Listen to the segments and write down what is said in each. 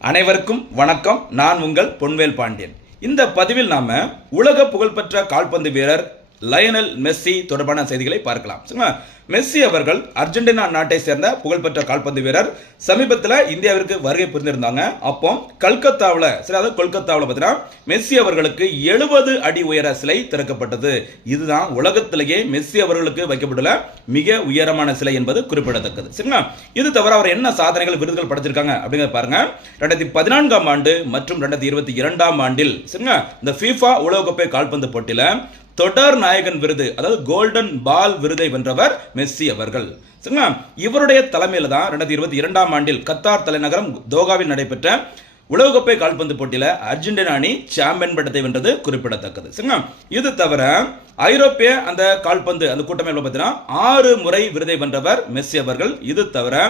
அனைவருக்கும் வணக்கம். நான் உங்கள் பொன்வேல் பாண்டியன். இந்த பதிவில் நாம உலக புகழ்பெற்ற கால்பந்து வீரர் லயனல் மெஸ்ஸி தொடர்பான செய்திகளை பார்க்கலாம். மெஸ்ஸி அவர்கள் அர்ஜென்டினா நாட்டை சேர்ந்த புகழ்பெற்ற கால்பந்து வீரர். சமீபத்தில் இந்தியாவிற்கு வருகை புரிந்திருந்தாங்க. அப்போ கொல்கத்தாவில் பார்த்தீங்கன்னா மெஸ்ஸி அவர்களுக்கு 70 அடி உயர சிலை திறக்கப்பட்டது. இதுதான் உலகத்திலேயே மெஸ்ஸி அவர்களுக்கு வைக்கப்பட்டுள்ள மிக உயரமான சிலை என்பது குறிப்பிடத்தக்கது. சரிங்களா? இது தவிர அவர் என்ன சாதனைகள் விருதுகள் படைச்சிருக்காங்க அப்படிங்கிறத பாருங்க. 2014ஆம் ஆண்டு மற்றும் 2022ஆம் ஆண்டில் சரிங்களா இந்த FIFA உலகக்கோப்பை கால்பந்து போட்டியில தொடர் நாயகன் விருது, அதாவது கோல்டன் பால் விருதை வென்றவர் மெஸ்ஸி அவர்கள். சரிங்களா? இவருடைய தலைமையில் தான் 2022ஆம் ஆண்டில் கத்தார் தலைநகரம் தோகாவில் நடைபெற்ற உலகக்கோப்பை கால்பந்து போட்டியில அர்ஜென்டினா அணி சாம்பியன் பட்டத்தை வென்றது குறிப்பிடத்தக்கது. சரிங்களா? இது தவிர ஐரோப்பிய அந்த கால்பந்து அந்த கூட்டமைப்பில் பார்த்தீங்கன்னா 6 முறை விருதை வென்றவர் மெஸ்ஸி அவர்கள். இது தவிர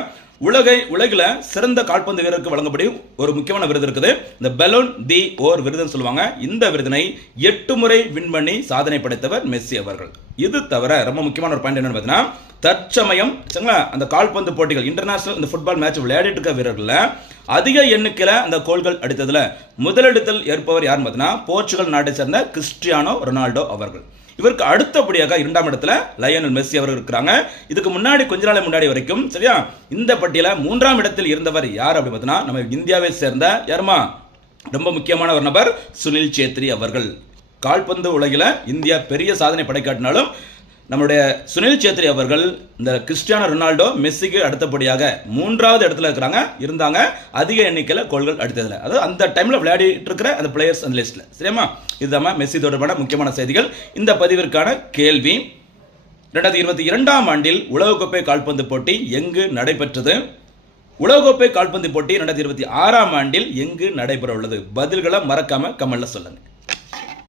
உலகில் சிறந்த கால்பந்து வீரருக்கு வழங்கப்படும் ஒரு முக்கியமான விருது இருக்குது, இந்த பெலோன் தி ஓர் விருதுன்னு சொல்லுவாங்க. இந்த விருதினை 8 முறை வின் பண்ணி சாதனை படைத்தவர் மெஸ்ஸி அவர்கள். இது தவிர ரொம்ப முக்கியமான ஒரு பாயிண்ட் என்னன்னு பார்த்தீங்கன்னா, தற்சமயம் அந்த கால்பந்து போட்டிகள் இன்டர்நேஷனல் இந்த ஃபுட்பால் மேட்ச் விளையாடிட்டு இருக்க வீரர்கள் அதிக எண்ணிக்கையில் அந்த கோல்கள் அடித்ததுல முதலிடத்தில் ஏற்பவர் யாருன்னு பார்த்தீங்கன்னா போர்ச்சுகல் நாட்டை சேர்ந்த கிறிஸ்டியானோ ரொனால்டோ அவர்கள். இவருக்கு அடுத்தபடியாக 2ஆம் இடத்துல லயனல் மெஸ்ஸி அவர்கள் இருக்கிறாங்க. இதுக்கு முன்னாடி கொஞ்ச நாள் முன்னாடி வரைக்கும் சரியா இந்த பட்டியல 3ஆம் இடத்தில் இருந்தவர் யார் அப்படின்னு பார்த்தீங்கன்னா நம்ம இந்தியாவை சேர்ந்த யாருமா ரொம்ப முக்கியமான ஒரு நபர் சுனில் சேத்ரி அவர்கள். கால்பந்து உலகில் இந்தியா பெரிய சாதனை படைக்காட்டினாலும் நம்முடைய சுனில் சேத்ரி அவர்கள் இந்த கிறிஸ்டியானோ ரொனால்டோ மெஸ்ஸிக்கு அடுத்தபடியாக 3ஆவது இடத்துல இருந்தாங்க அதிக எண்ணிக்கையில் கோல்கள் அடித்ததில், அதாவது அந்த டைம்ல விளையாடிட்டு இருக்கிற அந்த பிளேயர்ஸ் அந்த லிஸ்ட்ல. சரியாமா? இதுதான் மெஸ்ஸி தொடர்பான முக்கியமான செய்திகள். இந்த பதிவிற்கான கேள்வி, 2022ஆம் ஆண்டில் உலகக்கோப்பை கால்பந்து போட்டி எங்கு நடைபெற்றது? உலகக்கோப்பை கால்பந்து போட்டி 2026ஆம் ஆண்டில் எங்கு நடைபெற உள்ளது? பதில்களை மறக்காம கமெண்ட்ல சொல்லுங்க.